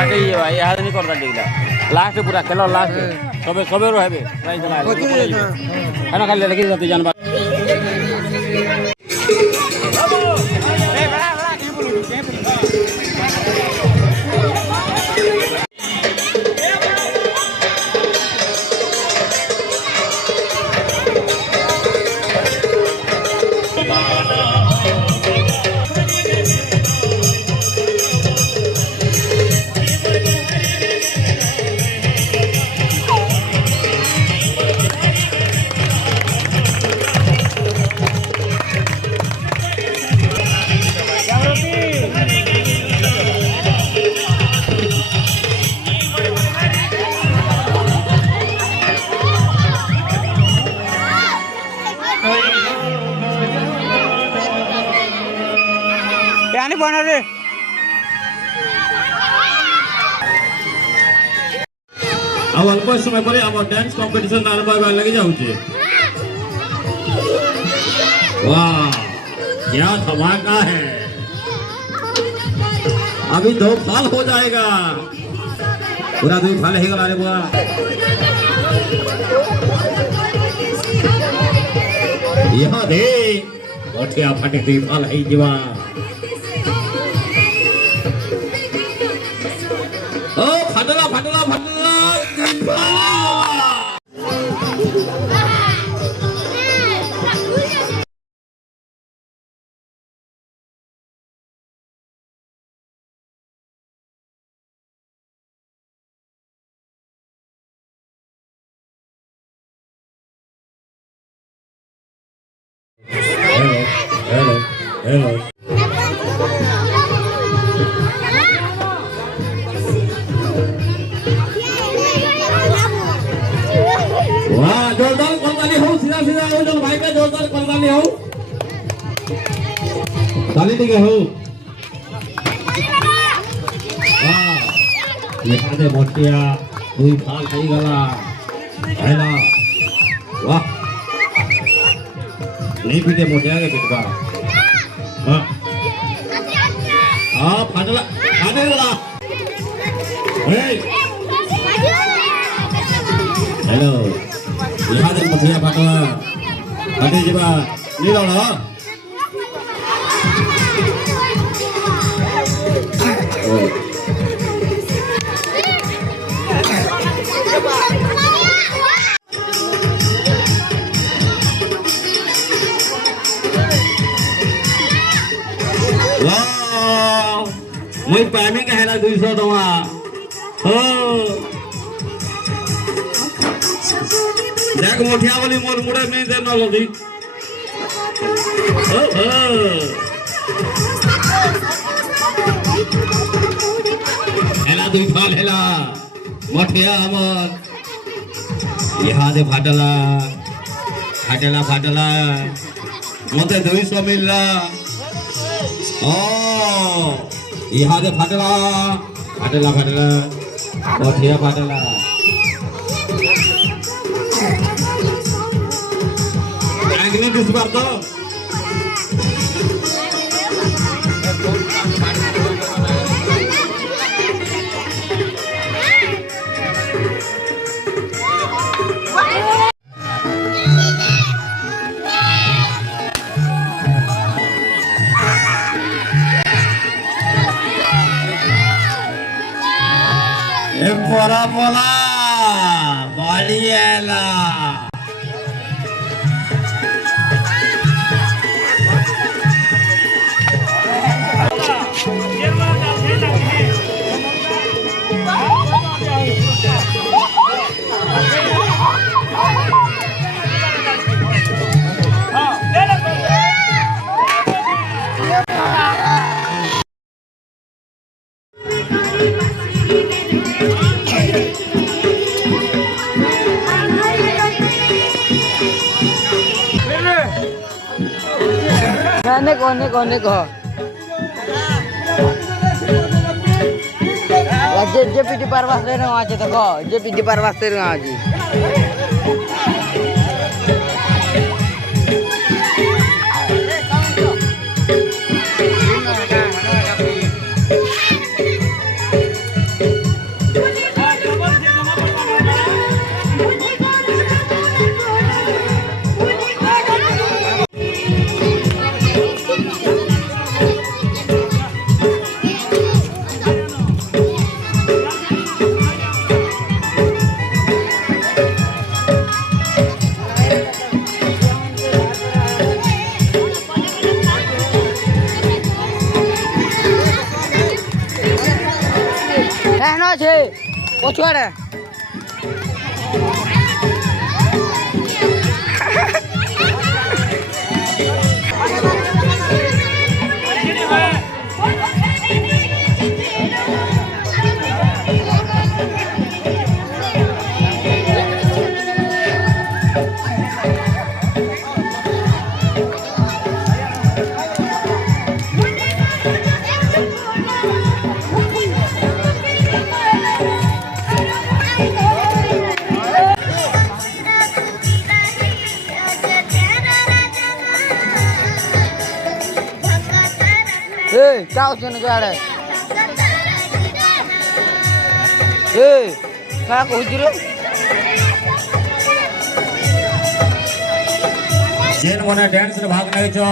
फाटे यहाँ नहीं करता डिगला लास्ट पूरा खेल लास्ट सबे सबे रहे प्राइज है ना खाली लगी जाती जानवर यानी बना रे अब अल्प समय पर हम डांस कंपटीशन आरंभ होगा लगे जाऊँचे वाह क्या धमाका है अभी 2 साल हो जाएगा पूरा 2 साल है गला रे बुआ यहाँ दे ओठिया फाटे 2 साल है जीवा ओ फाटला फाटला फाटला हेलो हेलो वाह जोरदार करताली हो सीधा सीधा हो जो भाई का जोरदार करताली हो ताली ठीक है हो वाह ये आधे मोटिया 2 साल खाई गला हैला वाह नहीं पीते मोटिया के पिटवा हां हां फाटला आधे गला हे हेलो यहाँ तक मछलियाँ फाटवा फाटे जीवा नहीं लड़ा वाह मुझे पानी का है ना 200 टका देख मोठिया वाली मोर मुड़े नहीं देना लगी हेला 2 साल हेला मोठिया हमर यहाँ दे फाटला फाटला फाटला मते 200 मिलला ओ यहाँ दे फाटला फाटला फाटला मोठिया फाटला अगले किस बार तो बोला बोला बोलिएला कोने को जे पीटी परवास ले रहा आज तो जे पीटी परवास ले रहा आज એનો છે પોછવાડે Kau sini juara. Kau hujur. જેન મને ડાન્સ રે ભાગ નહીં છો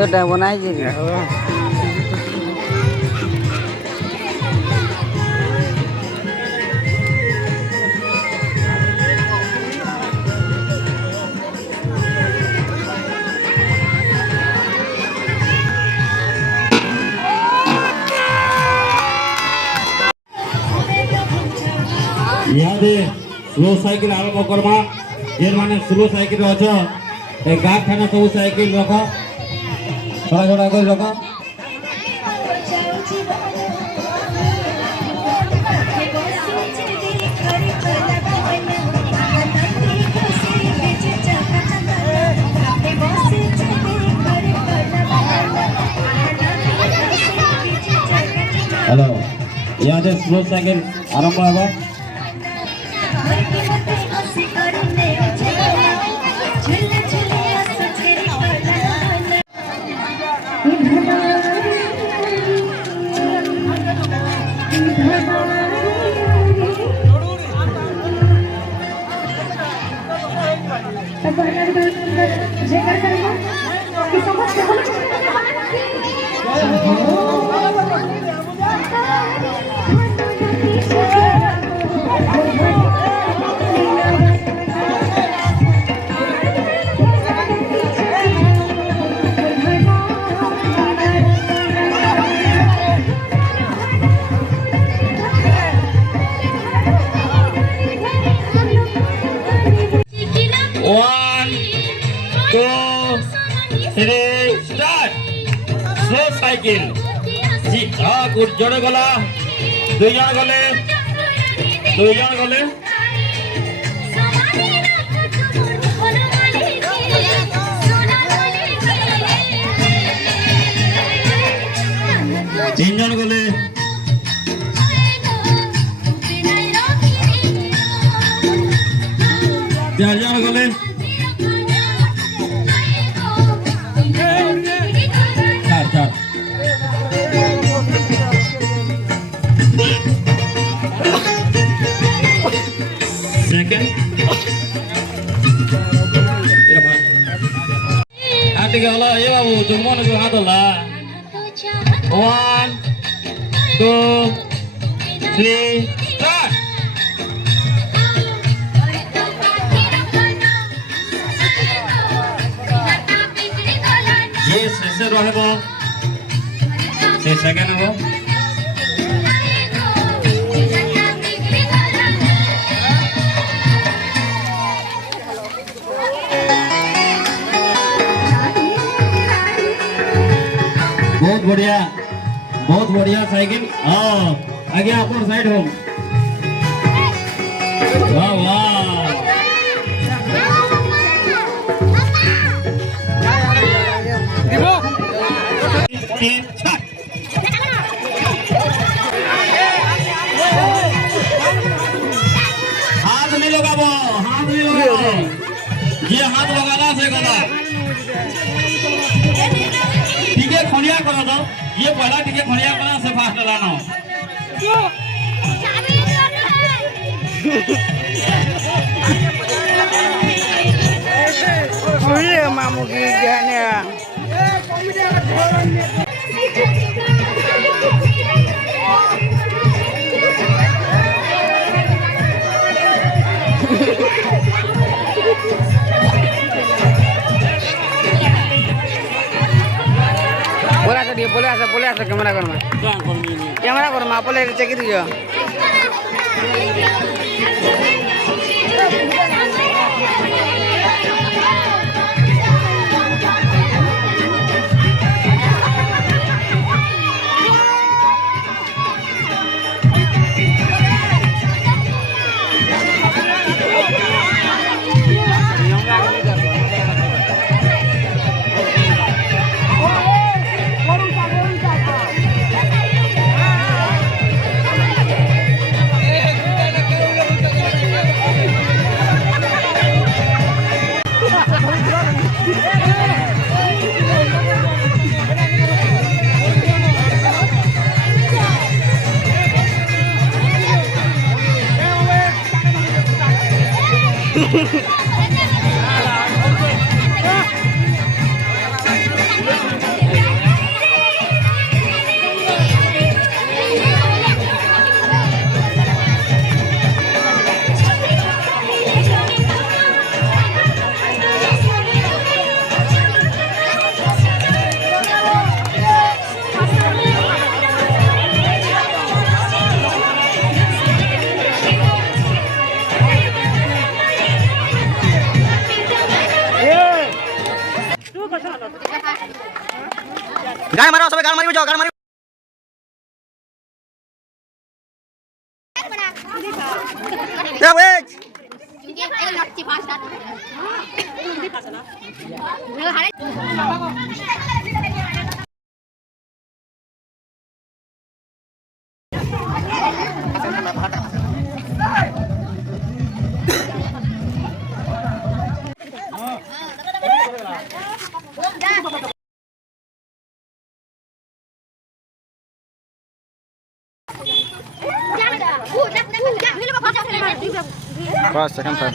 तो टाइम बनाई जी યાદે સ્લો સાયકલ આરંભ કરવા જે મને સ્લો સાયકલ અછ એ ગાંઠ ખાના ସବୁ સાયકલ રખ થોડા થોડા કરી રખ हेलो यहाँ से स्लो साइकिल आरंभ होगा स्लो साइकिल जी हाँ गुड जड़े गला दुई जन गले तीन जन गले चार जन गले Hati kalau ya babu, cuma nunggu hati lah. 1, 2, 3, start. Yes, sesir rohe bo. Se second bo. बढ़िया साइकिल। हाँ आगे आप साइड हो। वाह वाह हाथ नहीं लगाबो, हाथ नहीं लगाबो। ये हाथ लगाना से गला। टीके खड़िया करो तो ये पहला टीके खड़िया करना से फास्ट लाना। सुनिए मामू की जाने बोले आसा कैमरा कर मा बोले चेक दियो गाड़ी मारो सब गाड़ी मारी जाओ गाड़ी मारी क्या वेज First, second, third.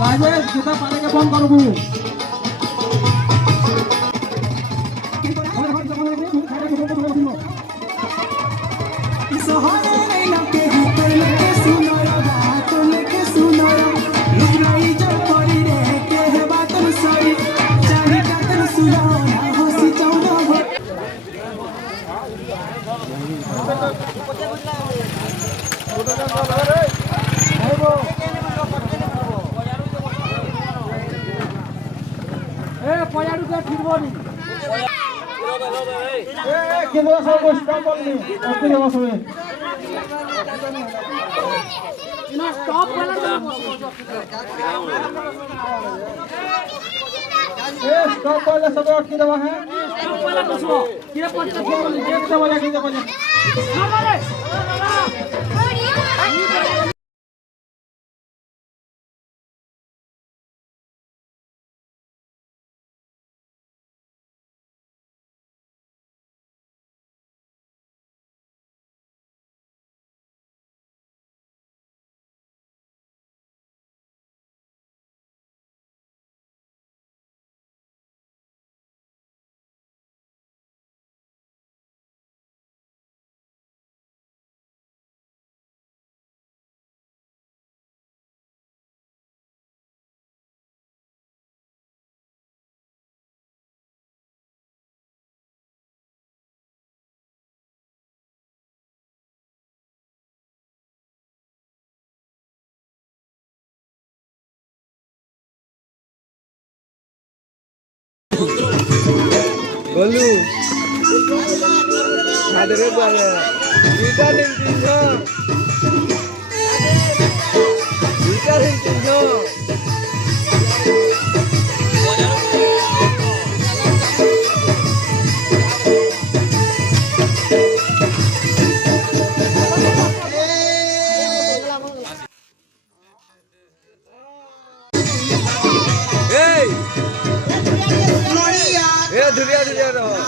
राजेश जूता पाने के फोन करूँ। स्टॉप वाला सब अटकी दवा है स्टॉप वाला कुछ हो किरे 55 एक दवा जाके বলু আদরে বলে দুইটা দিন 300 দুইটা দিন 300 এই এ ধুরিয়া ধুরিয়া রহ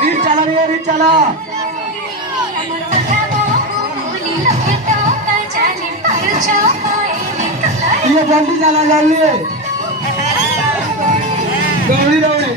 रीड चला रे रीड चला ये जल्दी चला जल्दी दौड़ी दौड़ी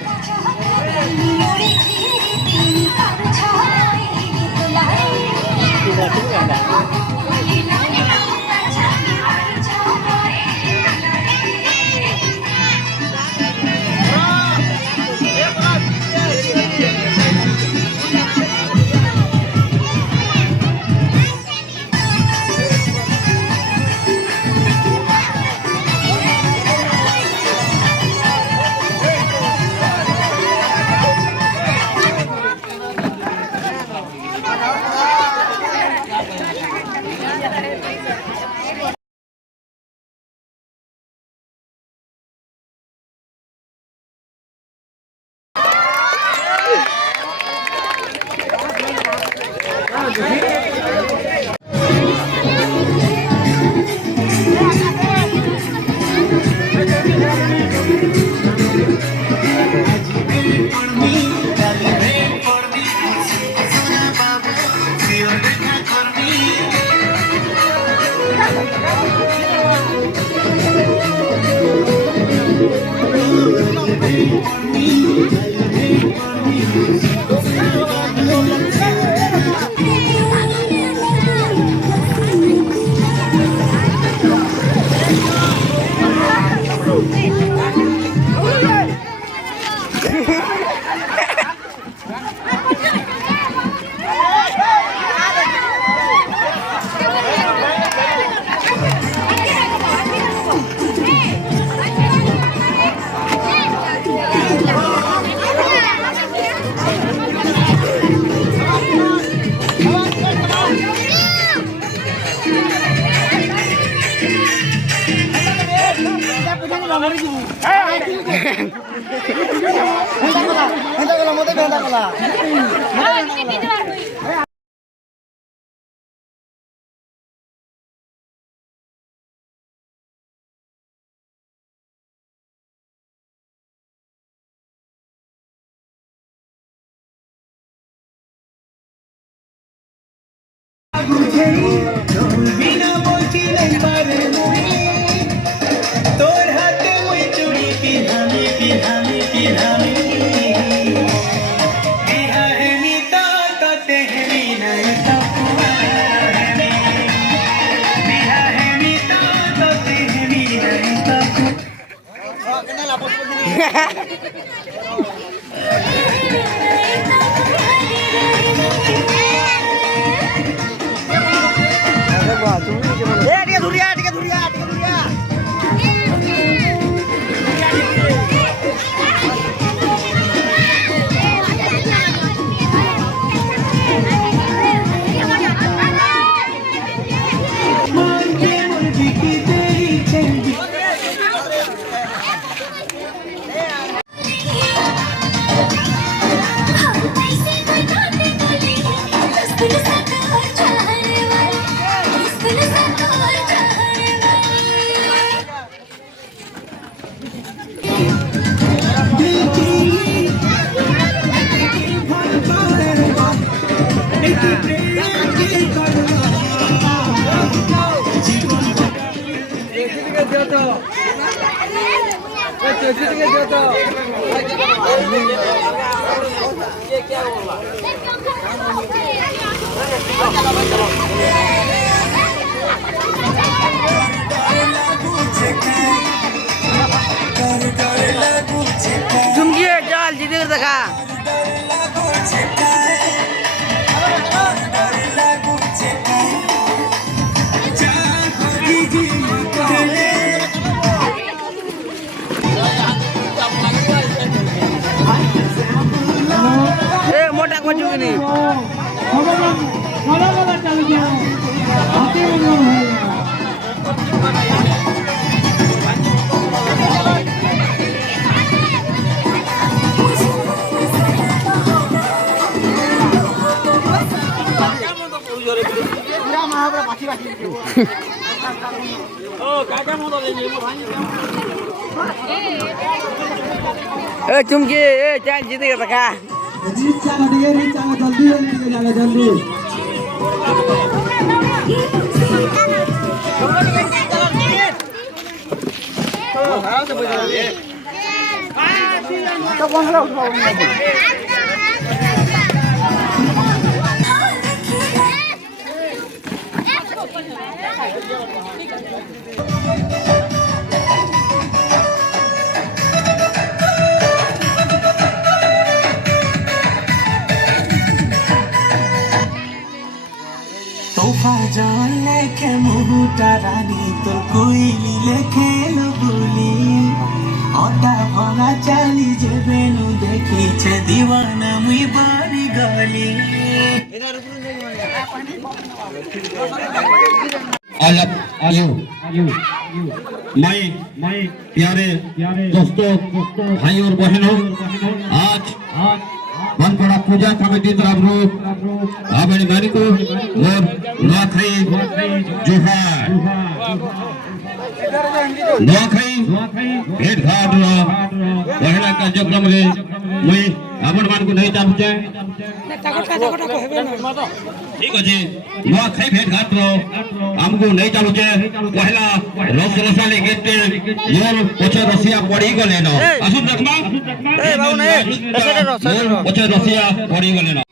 चुमकी चल जीते देखा मोटा को चुगनी चुमकी चल जीते देखा जल्दी तोहफा जान लेके मुहुटा रानी तो कोइली लेके लो बोली ओटा भला चाली जे बेनु देखी छे दीवाना मुई बारी गली मैं प्यारे दोस्तों भाई और बहनों आज बनपड़ा पूजा कमेटी तरफ आपने गाड़ी को और नुआखाई जोहार नुआखाई भेट घाट पहला कार्यक्रम रे मैं आपण मान को नहीं चाहूचे ठीक अछि नुआखाई भेट घाट हमको नहीं चालुचे पहला रसरसाली गीत योर पछे रसिया पड़ी गले न आसु देखमा ए बाबू ने पछे रसिया पड़ी गले न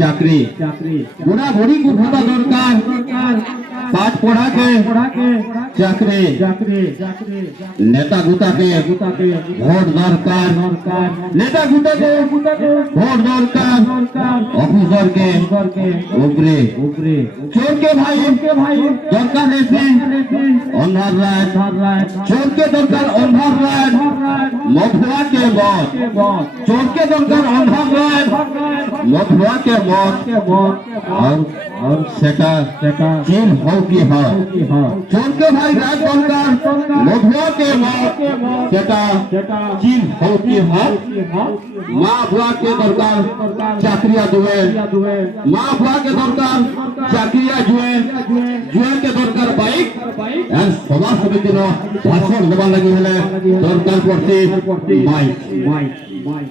চাকরি বুড়া বুড়ি কো ভাতা দরকার পাঠ পড়া কে চাকরি নেতা গুতা কে ভোট দরকার নেতা গুতা কে ভোট দরকার অফিসার কে উপরে চোর কে ভাই দরকার এসে অন্ধার রাত চোর কে দরকার অন্ধার রাত মফুয়া কে বস চোর কে দরকার অন্ধার রাত मफुआ के मौत और सेटा चीन हो की हाँ चोर के भाई राज दरकार मफुआ के मौत सेटा चीन हो की हाँ माँ बुआ के दरकार चाकरिया जुए माँ बुआ के दरकार चाकरिया जुए के दरकार बाइक एंड समाज समिति नो भाषण देवा लगी हले दरकार पड़ती माइक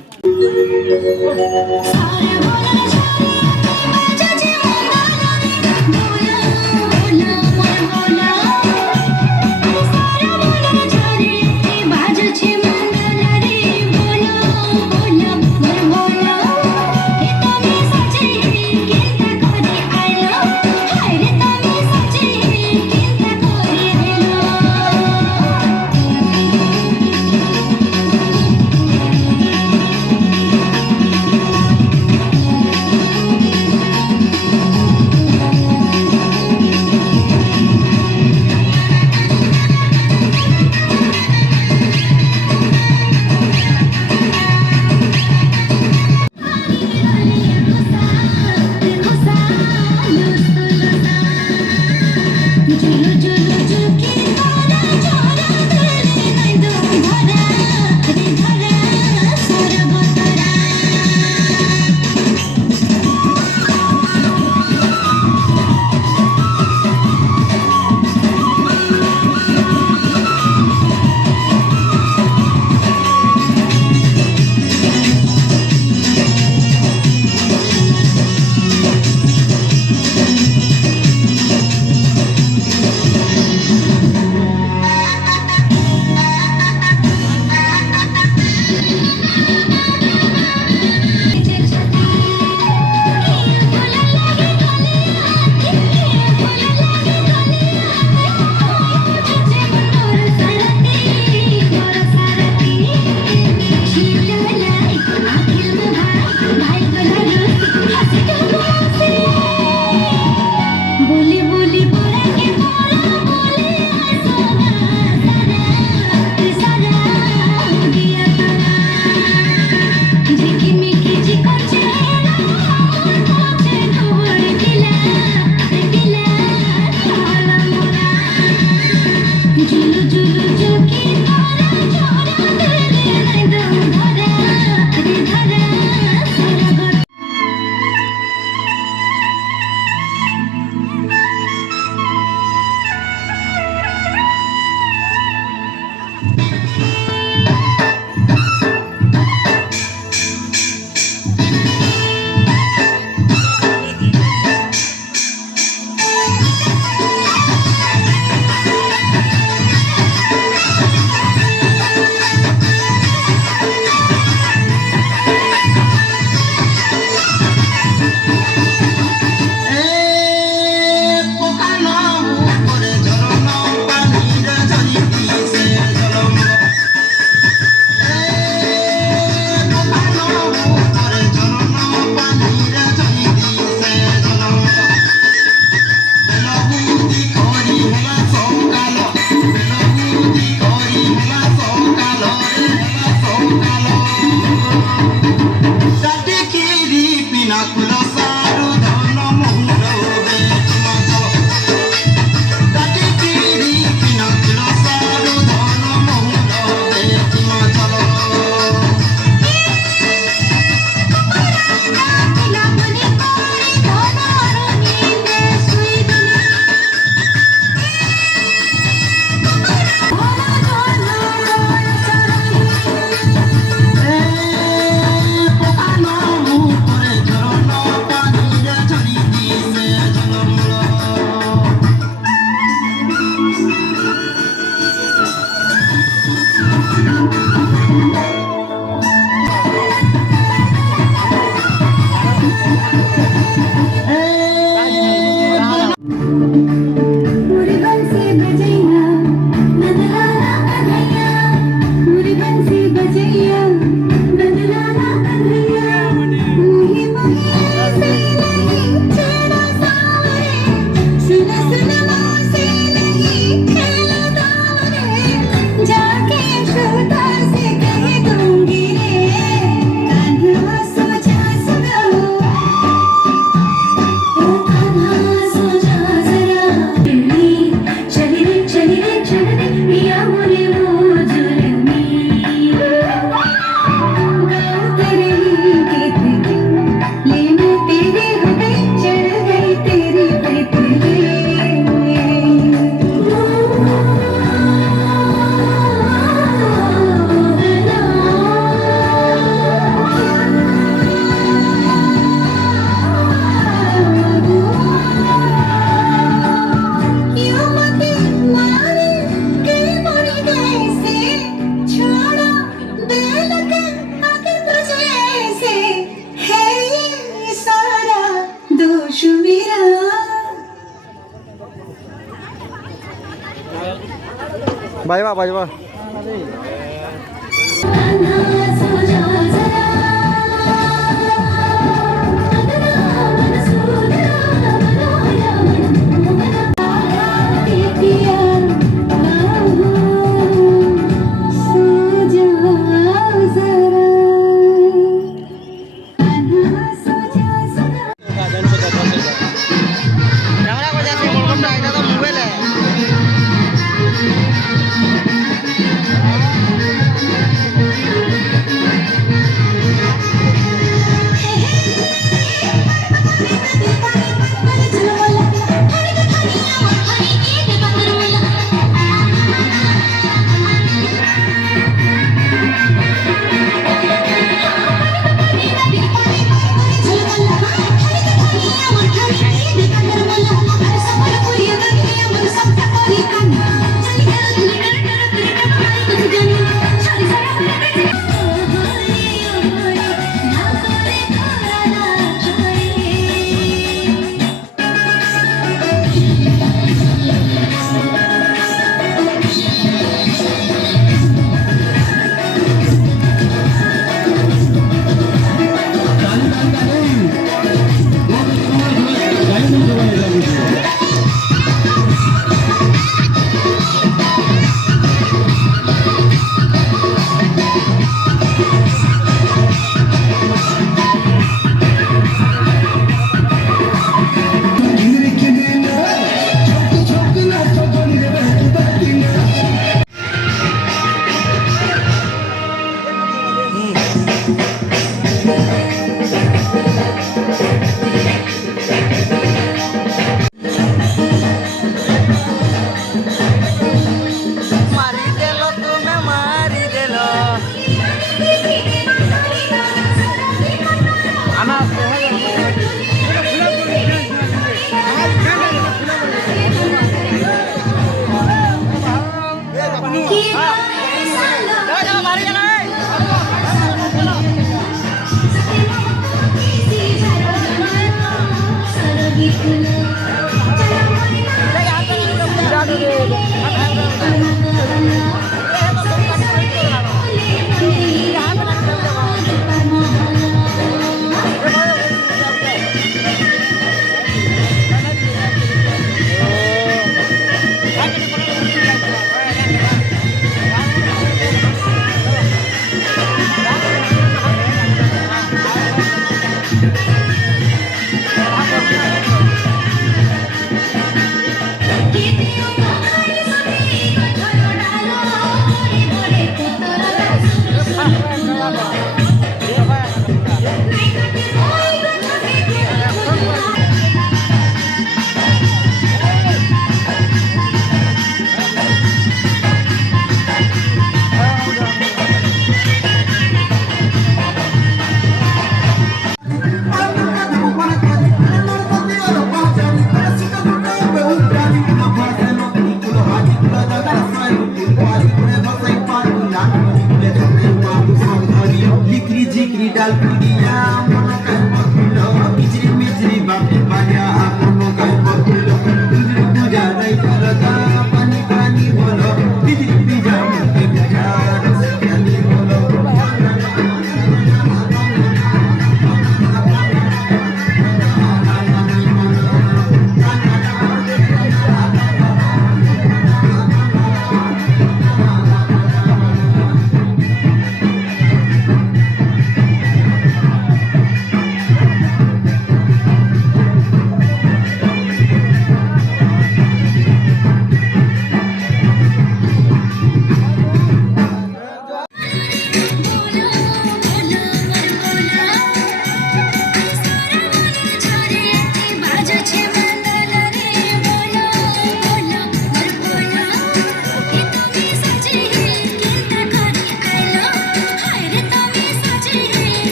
बाजवा बाजवा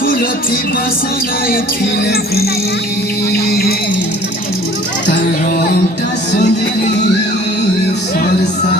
ফুলতি বাসনাই থিলে বি তার রংটা সুন্দরী সরসা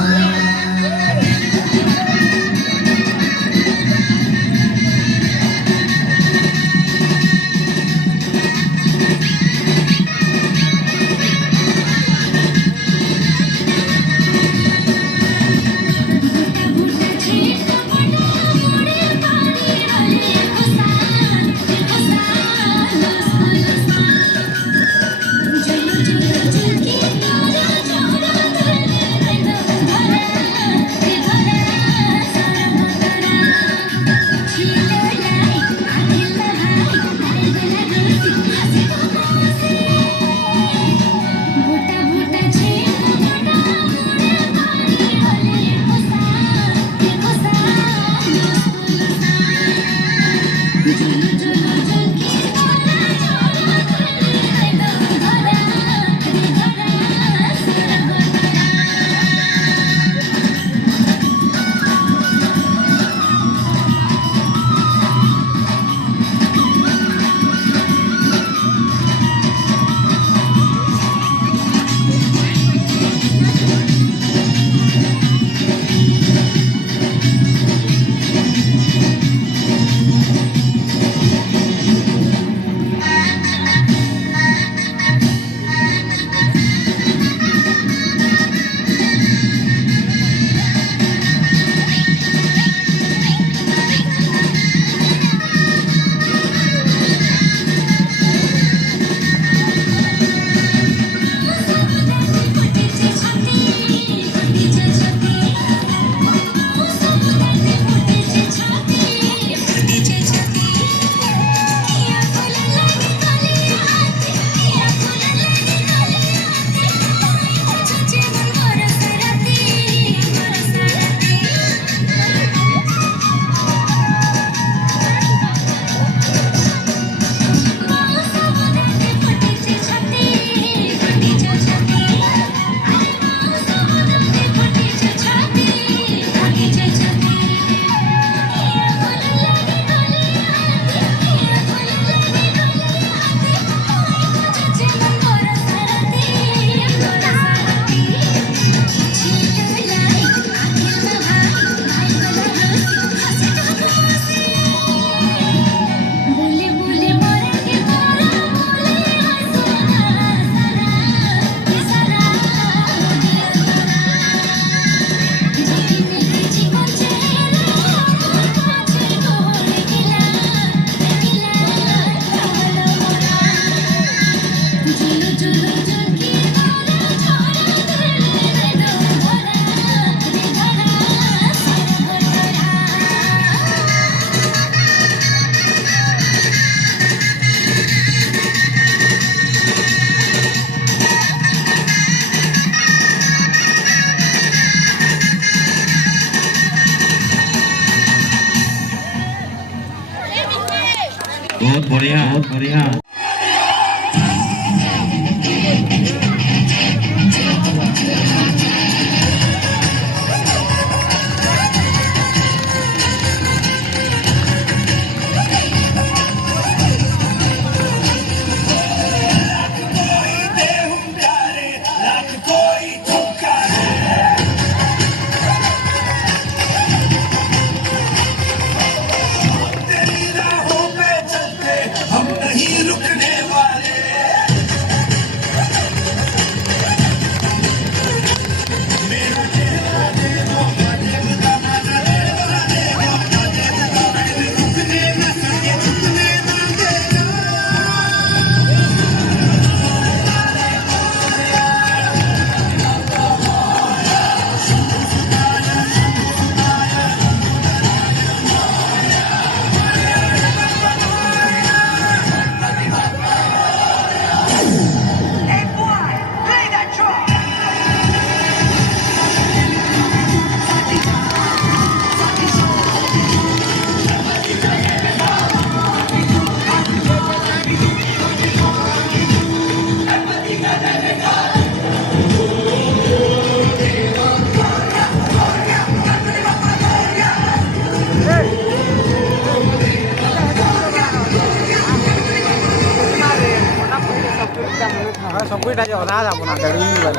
बहुत बढ़िया बहुत बढ़िया हम नहीं रुक ସବୁଟା ଅଧା ଅଧା ବନା ଦେବି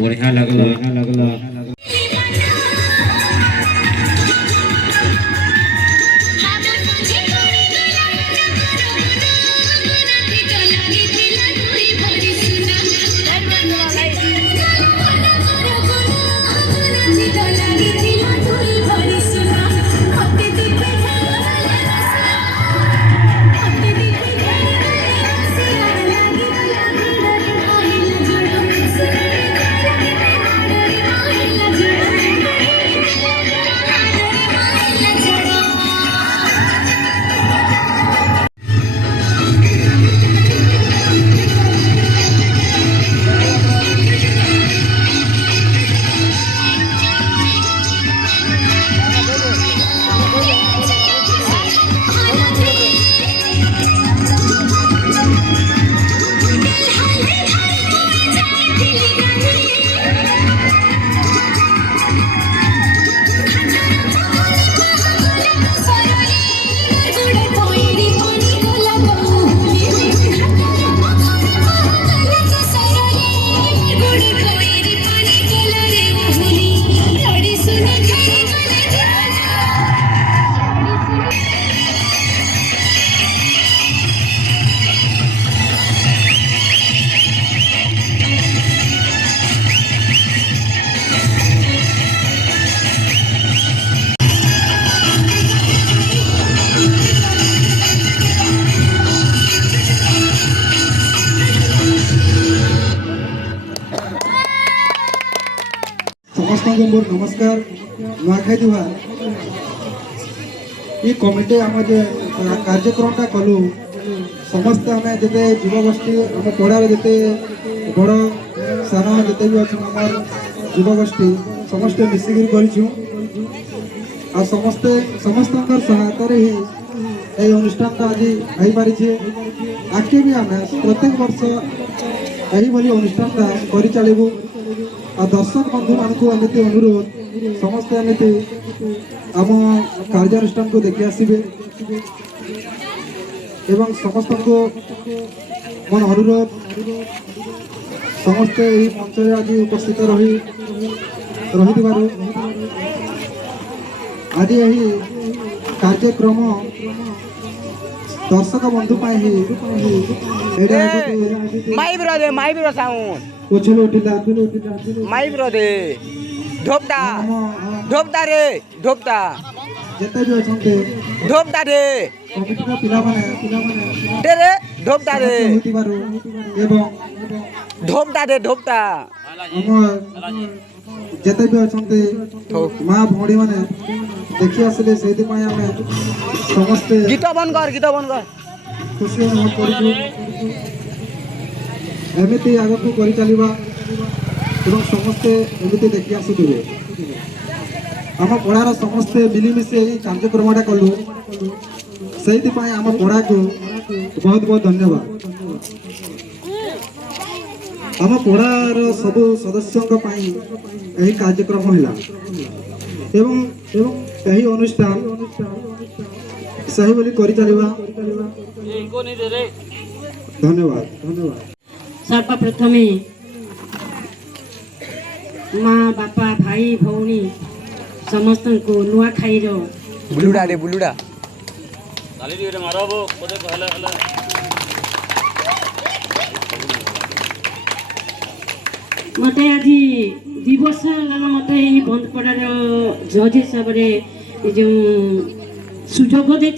बढ़िया लगला Thank you. समस्त मोर नमस्कार नुआखाई जुहार ये कमिटी आम जे कार्यक्रमटा कलु समस्ते आम जिते युवगोष्ठी आम पड़ार जिते बड़ सान जिते भी अच्छे आम युवगोष्ठी समस्ते मिसिक करूँ आ समस्ते समस्त सहायतार ही ये अनुष्ठान आज हो पारी आगे भी आम प्रत्येक वर्ष यही अनुष्ठान कर चलू आ दर्शक बंधु मानक एमती अनुरोध समस्ते एमती आम कार्यानुष्ठान को देखि आसबे एवं समस्त को मन अनुरोध समस्ते यही मंच आज उपस्थित रही आज यही कार्यक्रम दर्शक बंधु माई ब्रो साउंड उछल उठिला माई ब्रो दे ढोपटा ढोपटा रे ढोपटा जेते भी अछंते ढोपटा रे कमिटीर पिला माने दे रे ढोपटा रे होतिबारो एवं ढोपटा दे ढोपटा हम जेते भी अछंते मां भौणी माने देखि आसले सेति पय हमें समस्त गीत बंद कर खुशी अनुभव करू एमती आगक कर चलवा एवं समस्ते एमती देखि आसुवे आम पढ़ार समस्ते मिलमिशे कार्यक्रमटा कलु से आम पढ़ा को बहुत बहुत धन्यवाद आम पढ़ार सब सदस्यों कार्यक्रम है एवं यही अनुष्ठान सही बोली कर चलवा धन्यवाद सर्वप्रथमे माँ बापा भाई भौणी समस्त को नुआखाई बुलुडा रे बुलुडा मत आज दिवस मत बंदपड़ार जज हिसाब से जो सुजोग दे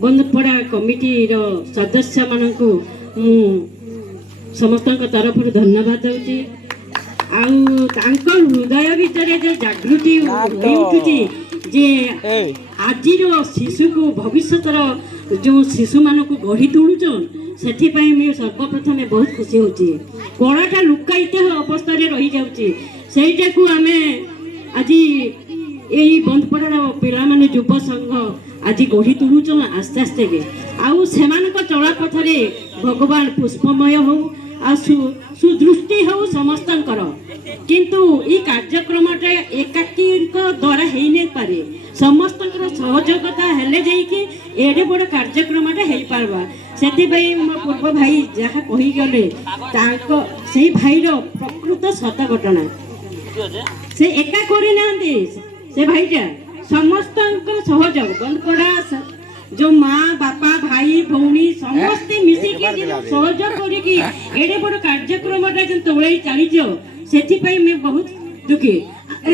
बंदपड़ा कमिटीर सदस्य मानक समस्त तरफ धन्यवाद दूची हृदय भितर जो जागृति उठुची जे आज शिशु को भविष्य जो शिशु मान को गढ़ी तोलुचन से सर्वप्रथम बहुत खुशी होची कलाटा लुकायित अवस्था रही जाउची सेटा को आमे आज यही बंदपड़ार पिला माने युव संघ आज गढ़ी तोलुचन आस्ते आस्ते के आउ सेमानक चला पथरे भगवान पुष्पमय हो आ सुदृष्टि हो समस्तंकर किंतु ये कार्यक्रमटा एकाकी द्वारा हो नहीं पारे समस्त सहयोगिता हेले जाइए एडे बड़ कार्यक्रमटा हो पारबा से मो पूर्व भाई जहाँ कहीगले से भाईर प्रकृत सत घटना से एका करना से भाईटा समस्त सहयोग बंदपड़ा जो माँ बापा भाई भौणी समस्ते मिसिकी सहयोग करके एडे बड़ कार्यक्रमटा जो तोड़े चली से मैं बहुत दुखी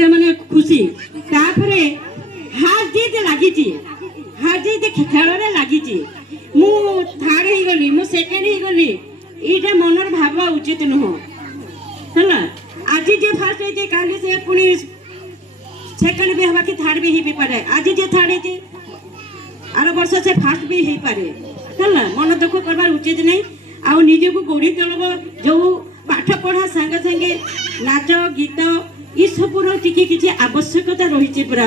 माने खुशी तापरे हार जीत लगी हार जीत खेल लगी मु थार्ड ही गली मु सेकेंड ही गली ये मनर भाबा उचित नुह है आज जे फास्ट है काली से पुणी सेकेंड भी हवा कि थार्ड भी ही पारे आज जे थार्ड है आर वर्ष से फास्ट भी हो पारे है मन दुख करवार उचित नहीं आ निजे को गढ़ी तोलब जो पाठ पढ़ा संगे संगे नाच गीत ये सबूर टी आवश्यकता रही पूरा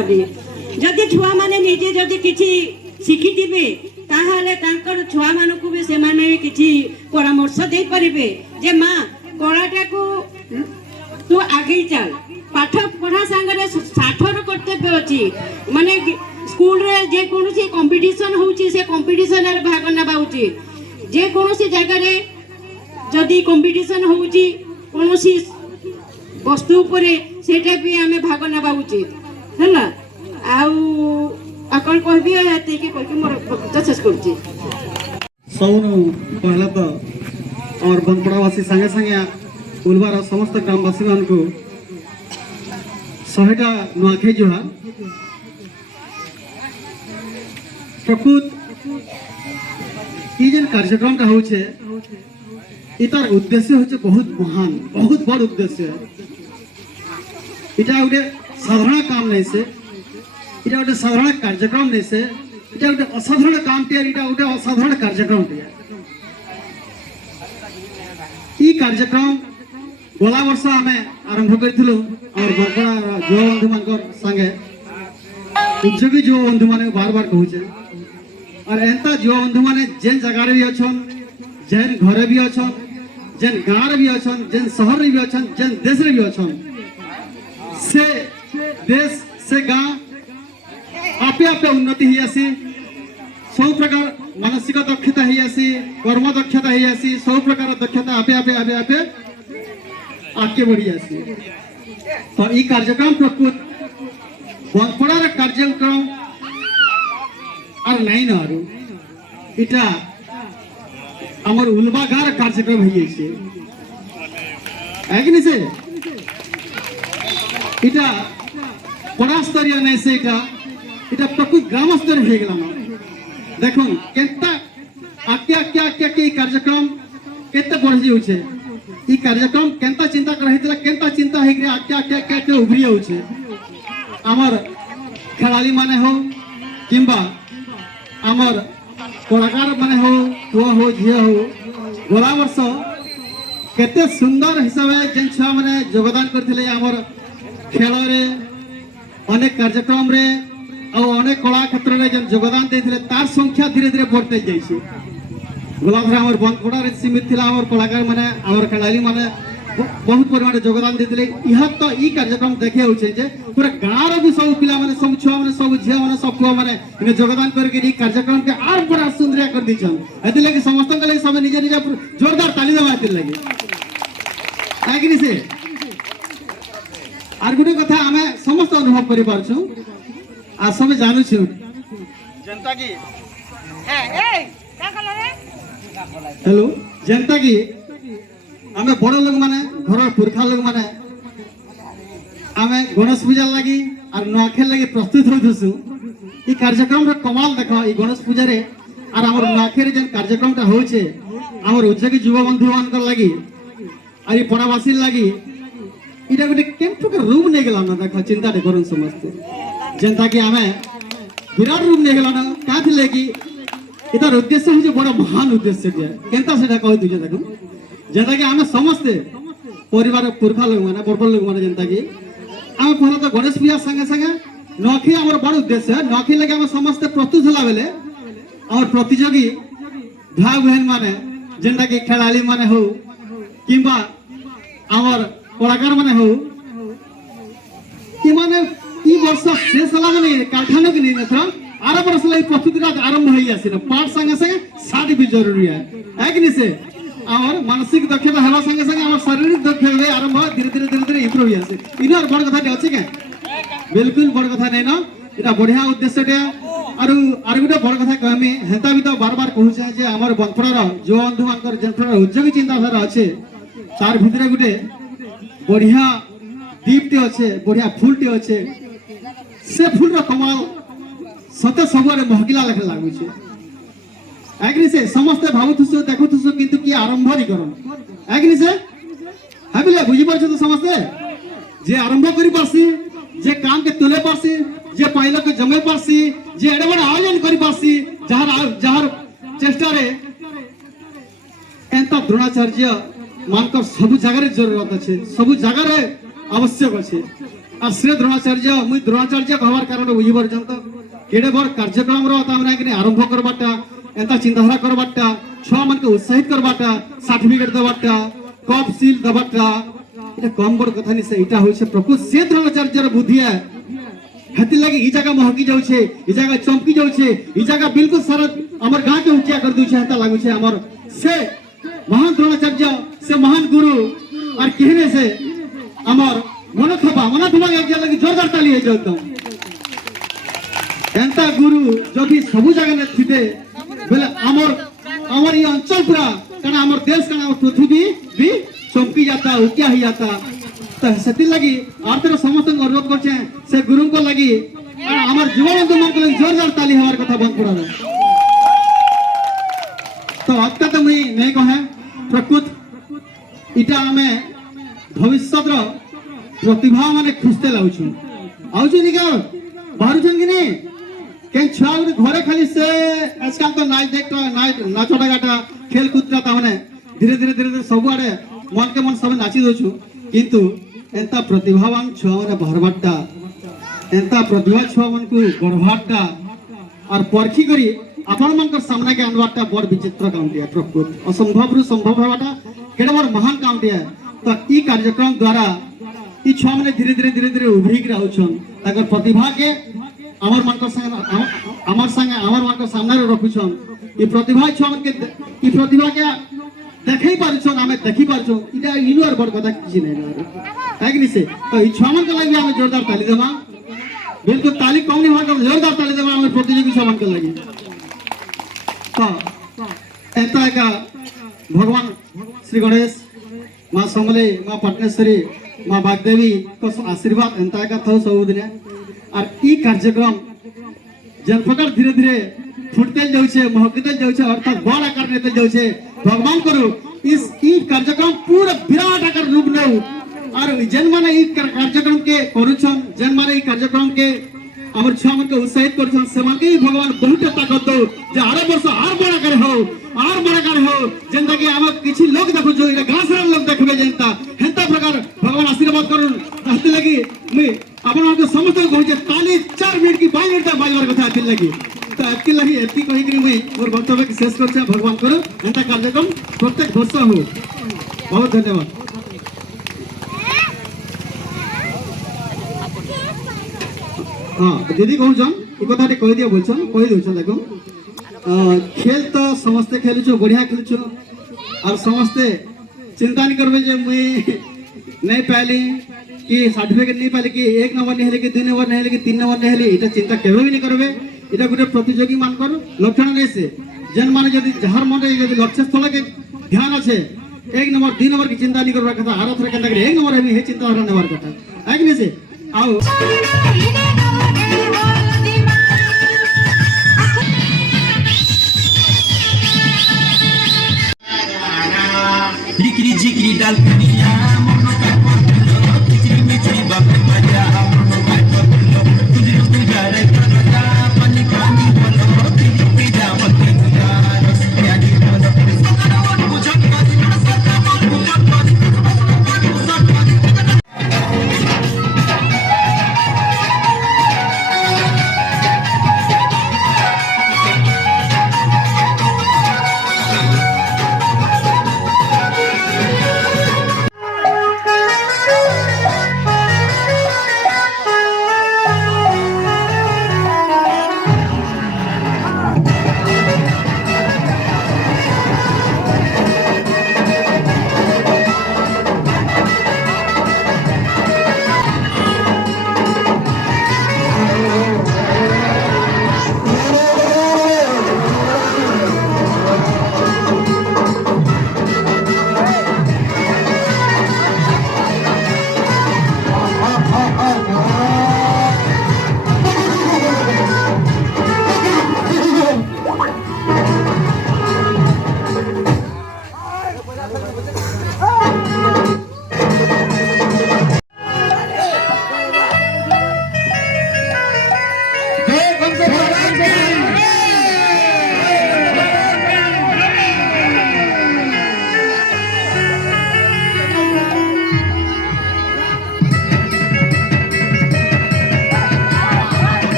जदि छुआ मैंने निजे जदि किसी शिखिथे ताहले छुआ मानक भी से परामर्श दे पारे जे माँ कलाटा को तू आगे चल पाठ पढ़ा सांगरे साठर कर्तव्य अच्छी माने स्कूल रे जे कोनोसी कंपटीशन होउची से कंपटीशन रे भाग नबा उचित जे कोनोसी जगह रे जदि कंपटीशन होउची कोनोसी वस्तु उपरे सेटा भी आमे भाग नबा उचित हैला आउ अकल कहबी एते के कह के मोर बक्तव्य शेष करची सबनु पहला तो और बनपड़ावासी संगे संगे उलवार समस्त ग्रामवासी मान को 100टा नुआखाई जुहार प्रकृत ये कार्यक्रम होचे इतार उद्देश्य होचे बहुत महान बहुत बड़ उद्देश्य इटा गोटे साधारण काम नहीं से इटा गोटे साधारण कार्यक्रम नहीं से इटा गोटे असाधारण काम टिया इटा गोटे असाधारण कार्यक्रम टिया ई कार्यक्रम गला वर्ष आम आरंभ करूँ और बरपड़ा युवा बंधु मान संगे उद्योगी युवा बंधु मान बार बार कहूचे और एंता युवा बंधु मान जेन जगार भी अच्छन जेन घरे भी अच्छन जेन गाँव भी अच्छन जेन शहर भी अच्छन जेन देश भी अच्छन से देश से गाँव आपे आपे उन्नति ही आसी सब प्रकार मानसिक दक्षता ही आसी कर्म दक्षता ही आसी सब प्रकार दक्षता आपे आपे आपे आपे आगे बढ़ी आसी तो ई कार्यक्रम प्रकृत बनपड़ार कार्यक्रम और नहीं न आरु इटा हमर उलवागार कार्यक्रम है ये है कि नहीं से इटा बड़ा स्तरीय नहीं से इटा प्रकृत ग्राम स्तर हो गला ना देखो केता आके आके आके आके कार्यक्रम केते बढ़ जाउछे ई कार्यक्रम केंता चिंता करहितला केंता चिंता हे रे आके आके आके आके उभरी जाउछे हमर खेलाड़ी माने हो किंबा हमर कलाकार माने हो पुआ हो झिया हो गला वर्ष केते सुंदर हिसाब जेन छुआ माने योगदान करथिले हमर खेल रे अनेक कार्यक्रम रे और अनेक कला क्षेत्र में जन योगदान देथिले तार संख्या धीरे धीरे बढ़ते जाइछे गोलाधरा हमर बनपड़ा रे सीमित थिला हमर कलाकार माने हमर खेलाड़ी माने बहुत परिमाण योगदान देथिले इहा तो ई कार्यक्रम देखे होछे जे पूरा गाँव रे भी सब पिला माने सब छुआ माने सब झिया माने सब पुआ माने इने योगदान करके ई कार्यक्रम के आर बड़ा सुंदर कर दिछन एति लागि समस्त के लागि सब निजे निजे जोरदार ताली देबा एति लागि है कि नहीं से आर गुटे कथा हमें समस्त अनुभव करि पारछु आ सब जानू छु जनता की हेलो जनता की आमे बड़ लोग माने घर पुरखा लोग माने आमे गणेश पूजा लगी और नुआखाई लगी प्रस्तुत होथुसु ई कार्यक्रम रे कमाल देखो ई गणेश पूजा रे और हमर नुआखाई रे जेन कार्यक्रमटा होचे हमर उद्योगी युवा बंधु मान लगी और ई पड़ावासी लगी इटा गोटे केमठु के रूम नहीं गला ना देखो चिंता टे करन समस्त जनता की आमे विराट रूम नहीं गला ना का थिले की इतार उद्देश्य होचे बड़ा महान उद्देश्य जे केनता सेटा कहि तुजे देखो जनता की आमे समस्त परिवार पुरखा लोग माने बड़बड़ लोग माने जनता की आमे पहला तो गणेश पूजा संगे संगे नुआखाई हमर बड़ उद्देश्य है नुआखाई लगे आमे समस्त प्रस्तुत होला बेले और प्रतियोगी भाई बहन माने जनता की खेलाड़ी माने हो किंबा हमर कलाकार माने हो कि माने ई वर्ष शेष होला माने काठानो के नहीं नथरा आर वर्ष लाई प्रस्तुति रात आरंभ होई आसी न पाठ संगे संगे साथ भी जरूरी है कि नहीं से और मानसिक दक्षता हवा संगे संगे हमर शारीरिक दक्षता आरंभ धीरे धीरे धीरे धीरे इंप्रूव होई आसी इनर बड़ कथा अछि के बिल्कुल बड़ कथा नै न एटा बढ़िया उद्देश्य टे और गुटे बड़ कथा कहमी हेता भी तो बार बार कहू छै जे हमर बनपड़ार जो बंधु मानकर जनपर उद्योगी चिंताधारा अछि तार भितरे गुटे बढ़िया दीपटे अच्छे बढ़िया फूलटे अच्छे से फूल रो कमाल सते सबरे महकिला लेखे लागु छे एग्री से समस्त भाबुथुसु देखुथुसु किंतु की आरंभ रि करन एग्री से हबिले बुझि परछ तो समस्त जे आरंभ करि पासी जे काम के तुले पासी जे पाइलो के जमे पासी जे एडे बड़ आयोजन करि पासी जहार चेष्टा रे एंता द्रोणाचार्य मानकर सब जगह जरूरत अच्छे सब जगह आवश्यक अच्छे और श्री द्रोणाचार्य मुई द्रोणाचार्य कहवार कारण बुझी पर्यंत केडे बड़ कार्यक्रम रो तामने कि आरंभ करबाटा एंता चिंताधारा करबाटा छुआ मन के उत्साहित करबाटा सर्टिफिकेट देबाटा कप सील दबाटा এটা কম বড় কথা নি সে এটা হইছে প্রকৃত সে দ্রোণাচার্যর বুদ্ধি হেতি লাগি ই জায়গা মহকি যাচ্ছে ই জায়গা চমকি যাচ্ছে ই জায়গা বিলকুল সারা আমার গাঁ কে উঠিয়া করে দিছে হেতা লাগুছে আমার সে মহান দ্রোণাচার্য সে মহান গুরু আর কেহনে সে আমার মনথবা একজন লাগি জোরদার তালি হয়ে যাও এন্তা গুরু যদি সবু জায়গা থিতে বলে আমার এই অঞ্চল পুরা কারণ আমার দেশ কারণ আমার পৃথিবী भी चमकी जाता उकिया ही जाता तो से लगी और तेरा समस्त अनुरोध करछे से गुरु को लगी हमार युवा बंधु मन को जोरदार ताली हमार कथा बंद करा तो अत्ता तो मुई नहीं कहे प्रकृत इटा हमें भविष्य प्रतिभा माने खुजते लाउछु आउछु नि का बाहर छन कि नहीं के छुआ घरे खाली से आजकल तो नाच देखता नाचटा गाटा खेल कूद ता माने धीरे धीरे सब आड़े मन के मन सब नाची दौचु किंतु एंता प्रतिभावान छुआ माने भरबाटा एंता प्रतिभा छुआ मन को गढ़वाटा और परखी करी आपण मन के सामने के अनवाटा बड़ विचित्र काउंटिया प्रकृत असंभव रु संभव हवाटा केडा बड़ महान काउंटिया तो ई कार्यक्रम द्वारा ई छुआ माने धीरे धीरे उभरी के रहउछन ताकर प्रतिभा के हमर मन के संग हमर मन के सामने रखुछन ई प्रतिभा छुआ मन के ई प्रतिभा के देखै पारछन हमें देखि पारछन इटा इनु और बड़ कथा किछि नै है कि से तो ई छमन के लागि हमें जोरदार ताली देमा बिल्कुल ताली कौनी हो जोरदार ताली देमा हमें प्रतियोगी छमन के लागि तो एता का भगवान श्री गणेश मां समले मां पटनेश्वरी मां बागदेवी को आशीर्वाद एता का थौ सब दिन और ई कार्यक्रम जन प्रकार धीरे धीरे फुटते जाउछे महकते जाउछे अर्थात बड़ आकार नेते जाउछे भगवान करू इस ई कार्यक्रम पूरा विराट आकार रूप नौ और जन माने ई कार्यक्रम के करूछन जन माने ई कार्यक्रम के हमर छुआ मन के उत्साहित करूछन से मन के भगवान बहुत ताकत दो जे आरो वर्ष आर बड़ आकार हो जेंता कि हम किछि लोग देखु जो इरा गांव सारा लोग देखबे जेंता हेंता प्रकार भगवान आशीर्वाद करू ताते लगी मैं आपण के समस्त कहू जे ताली 4 मिनट की 5 मिनट बाजवार कथा आते लगी तो आपके लगी एति कहि कि मैं मोर वक्तव्य के शेष करछे भगवान करू एंता कार्यक्रम प्रत्येक वर्ष हो बहुत धन्यवाद हां दीदी कहू जन ई कथा कहि दिया बोलछन कहि दोछन देखो खेल तो समस्त खेलुछु बढ़िया खेलुछु और समस्त चिंता नहीं करबे जे मैं नहीं पाली कि सर्टिफिकेट नहीं पाली कि 1 नंबर नहीं हेले कि 2 नंबर नहीं हेले कि 3 नंबर नहीं हेले इटा चिंता केबे भी नहीं करबे इटा गुटे प्रतियोगी मान कर लक्षण नहीं से जन माने यदि जहर मन यदि लक्ष्य स्थल के ध्यान আছে 1 नंबर 2 नंबर की चिंता नहीं करबा कथा आरो थरे केनता 1 नंबर है हे चिंता हरा नेबार कथा है कि नहीं से आओ लिकरी जिकरी डाल कनिया मोनो का पोलो किचरी मिचरी बाप मारिया मोनो का पोलो तुझे तू जारे करता पानी पानी बोलो पी जा मत जा रसिया दी बोलो सकारा वन बुझत पानी सकारा वन बुझत पानी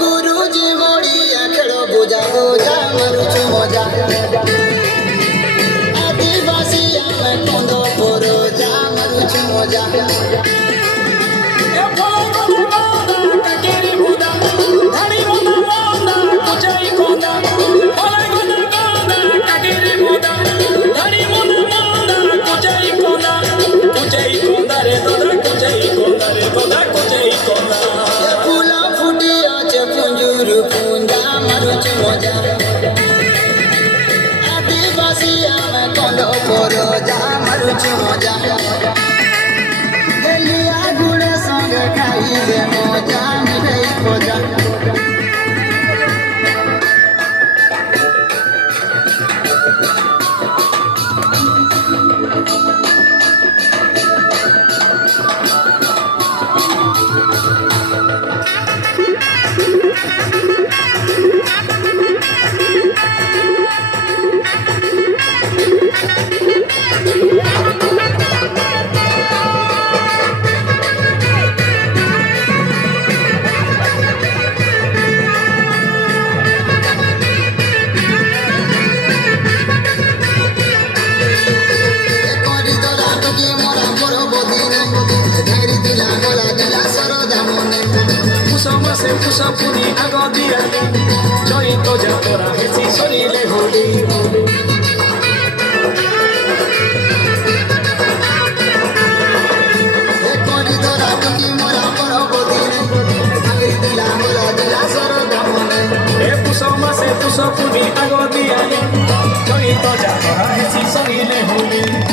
गुरुजी मोड़िया खेलो बुझा बुझा मरुचु मजा आदिवासी आमे कोंदो पोरो जा मरुचु मजा फूला फुटी आचे पुंजुरु पुंजा मरुचु मजा आदिवासी आमे कोंदो पोरो जा मरुचु मजा लिया गुड़े संग खाइबे मजा मिठाई खोजा se puso a punir a godía, yo y toya por a si sorile holy. Se puso a punir a godía, yo y toya por a si sorile holy.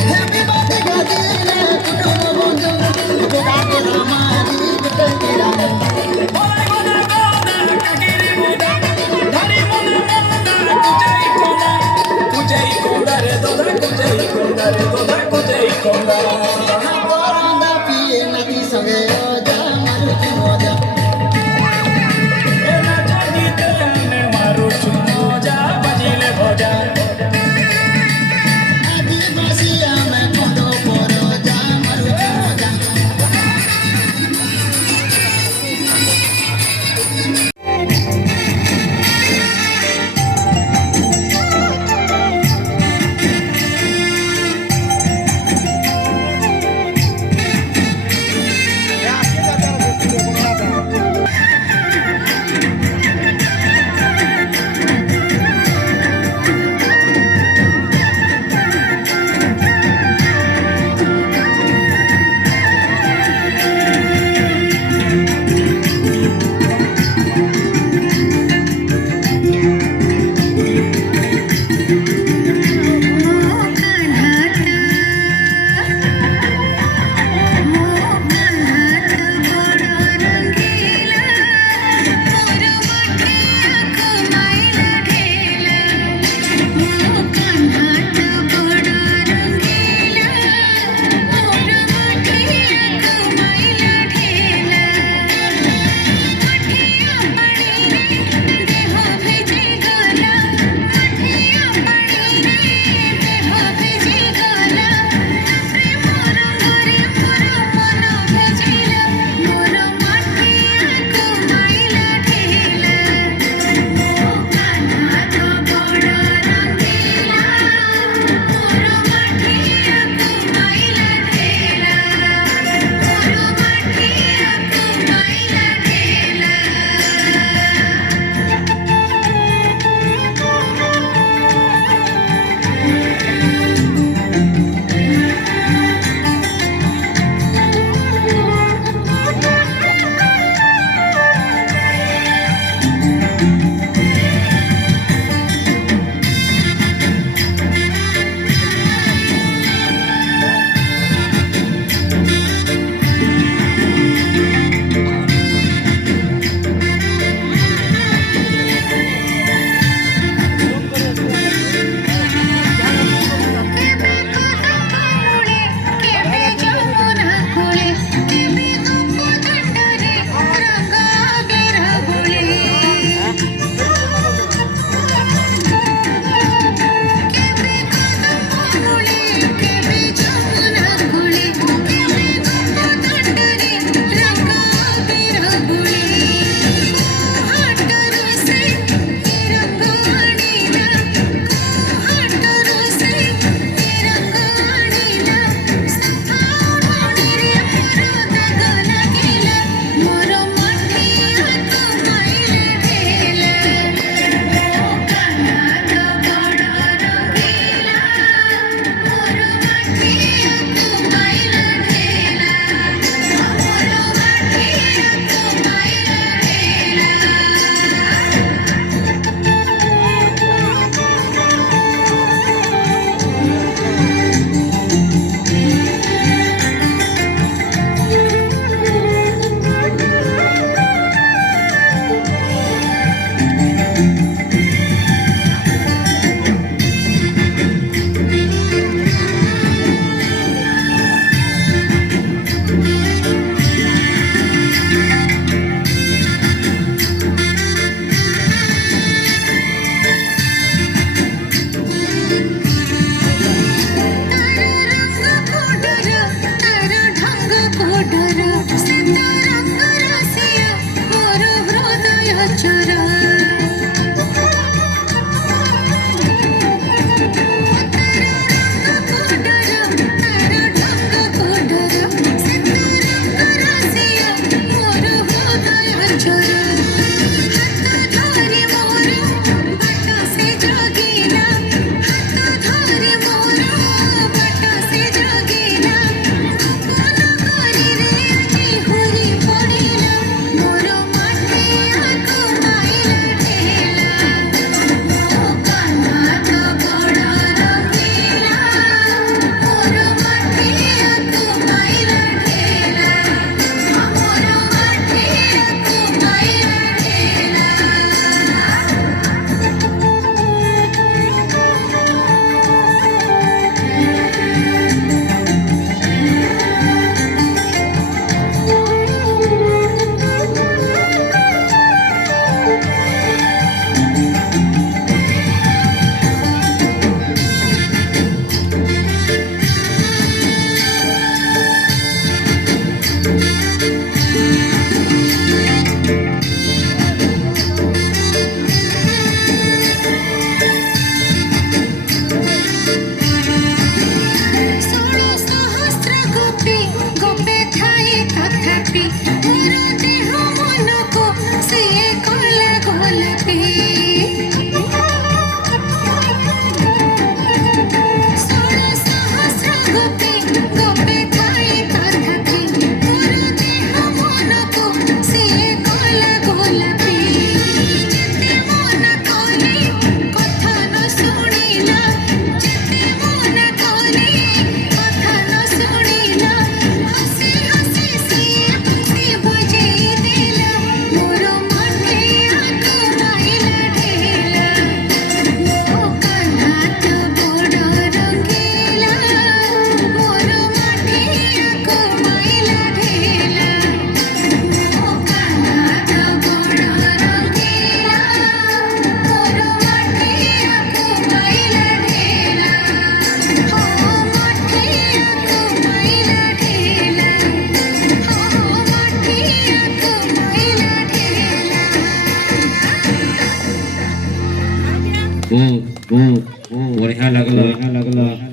बढ़िया लगला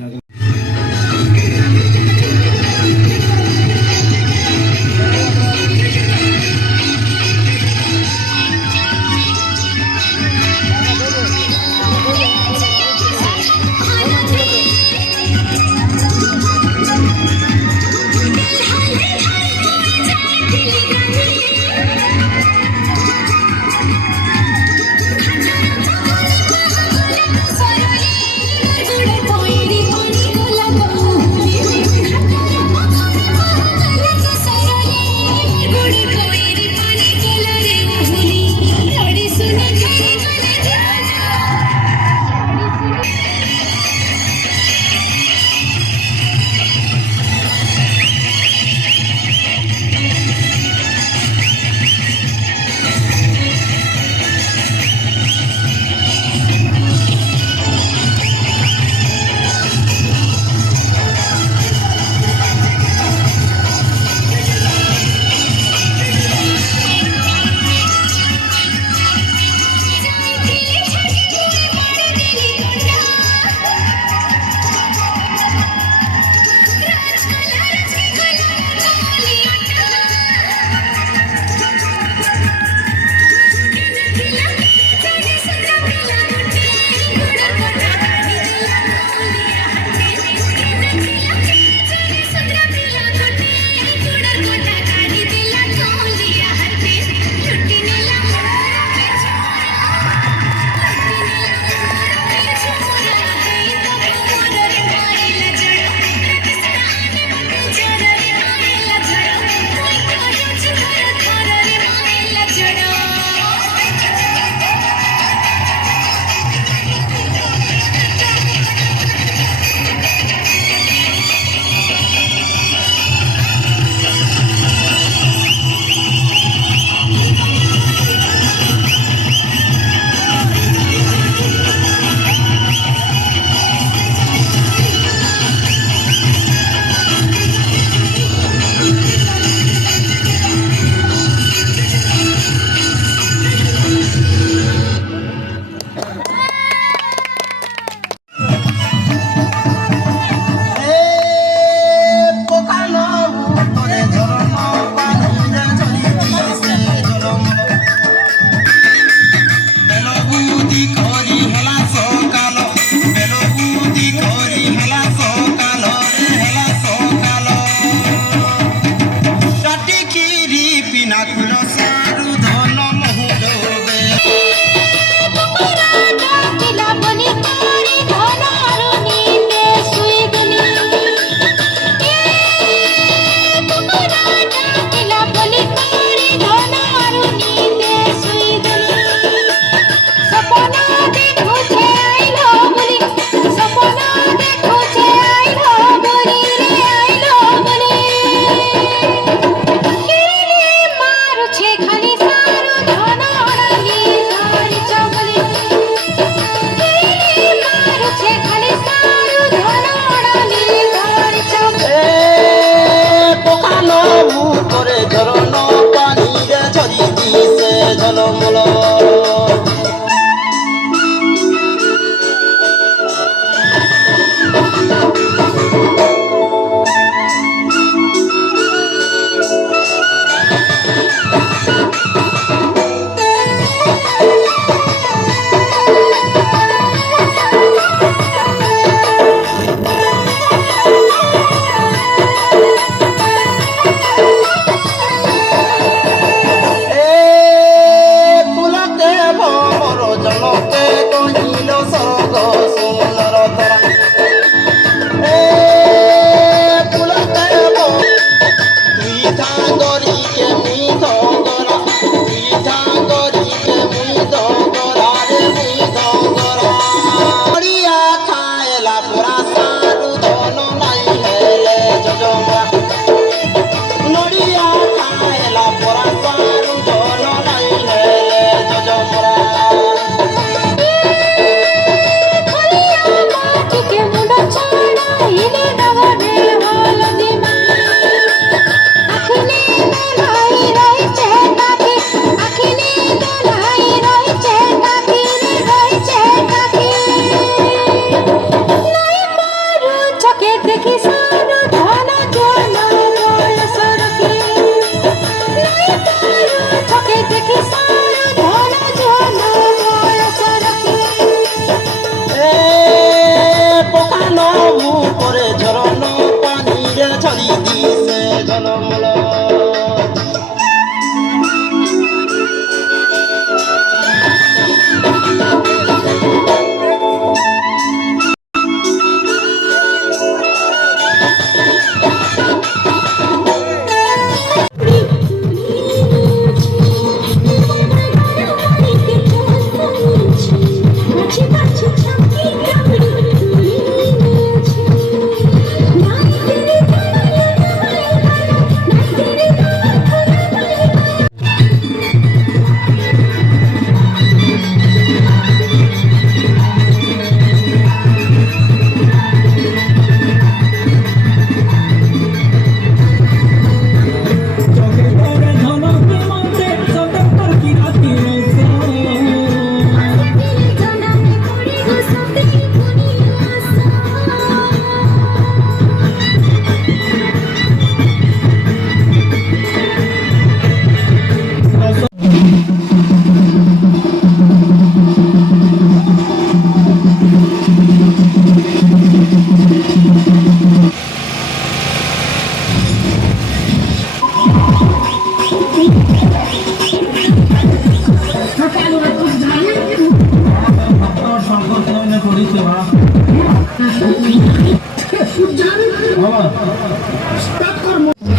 Sorry,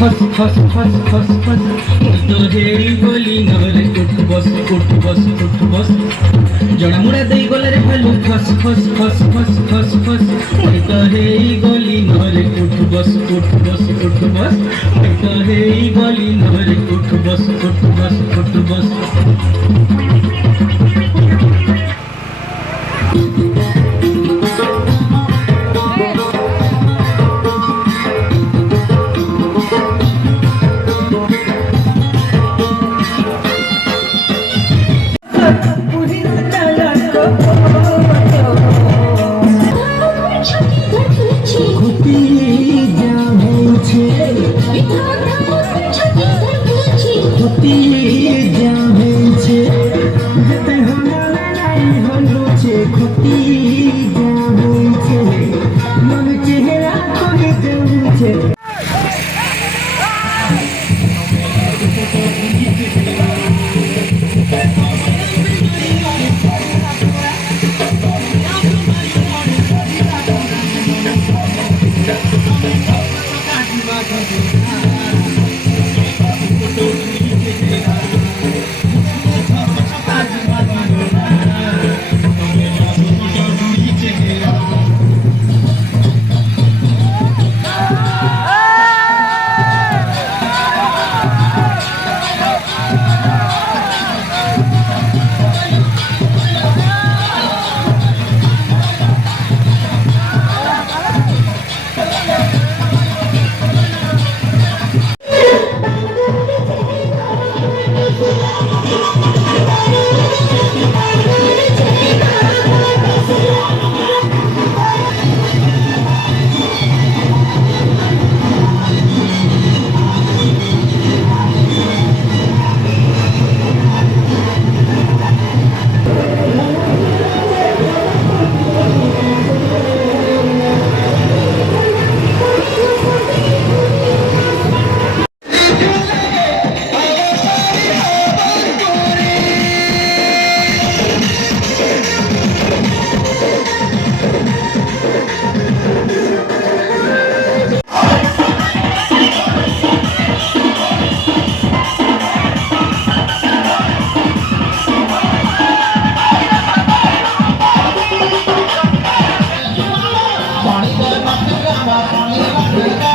फस फस फस फस फस तो हेई गोली नरे उठ बस जड़ा मुड़ा दे गोले रे भालू फस फस फस फस फस फस तो हेई गोली नरे उठ बस तो हेई गोली नरे उठ बस पानी